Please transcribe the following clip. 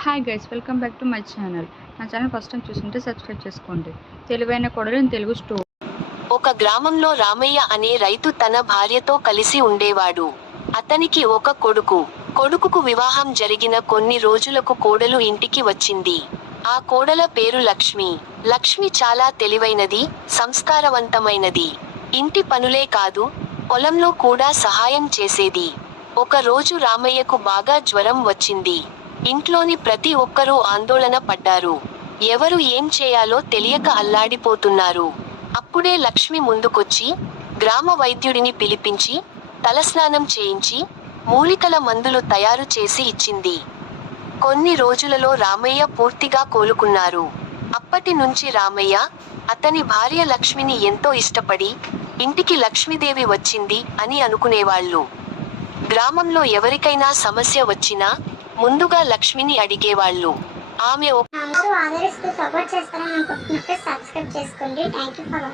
Hi guys, welcome back to my channel. నా channel first time చూస్తుంటే subscribe చేసుకోండి. తెలివైన కోడలు తెలుగు స్టోరీ. ఒక గ్రామంలో రామయ్య అనే రైతు తన భార్యతో కలిసి ఉండేవాడు. అతనికి ఒక కొడుకుకు వివాహం జరిగిన కొన్ని రోజులకు కోడలు ఇంటికి వచ్చింది. ఆ కోడల పేరు లక్ష్మి. లక్ష్మి చాలా తెలివైనది, సంస్కారవంతమైనది. ఇంటి పనులే కాదు, పొలంలో కూడా సహాయం చేసేది. ఒక రోజు రామయ్యకు బాగా జ్వరం వచ్చింది. ఇంట్లోని ప్రతి ఒక్కరూ ఆందోళన పడ్డారు. ఎవరు ఏం చేయాలో తెలియక అల్లాడిపోతున్నారు. అప్పుడే లక్ష్మి ముందుకొచ్చి గ్రామ వైద్యుడిని పిలిపించి తలస్నానం చేయించి మూలికల మందులు తయారు చేసి ఇచ్చింది. కొన్ని రోజులలో రామయ్య పూర్తిగా కోలుకున్నారు. అప్పటి నుంచి రామయ్య, అతని భార్య లక్ష్మిని ఎంతో ఇష్టపడి ఇంటికి లక్ష్మీదేవి వచ్చింది అని అనుకునేవాళ్ళు. గ్రామంలో ఎవరికైనా సమస్య వచ్చినా ముందుగా లక్ష్మిని అడిగేవాళ్ళు. ఆమె అందరూ ఆదరిస్తూ సపోర్ట్ చేస్తారని అనుకుంటున్నట్టు సబ్స్క్రైబ్ చేసుకోండి. Thank you for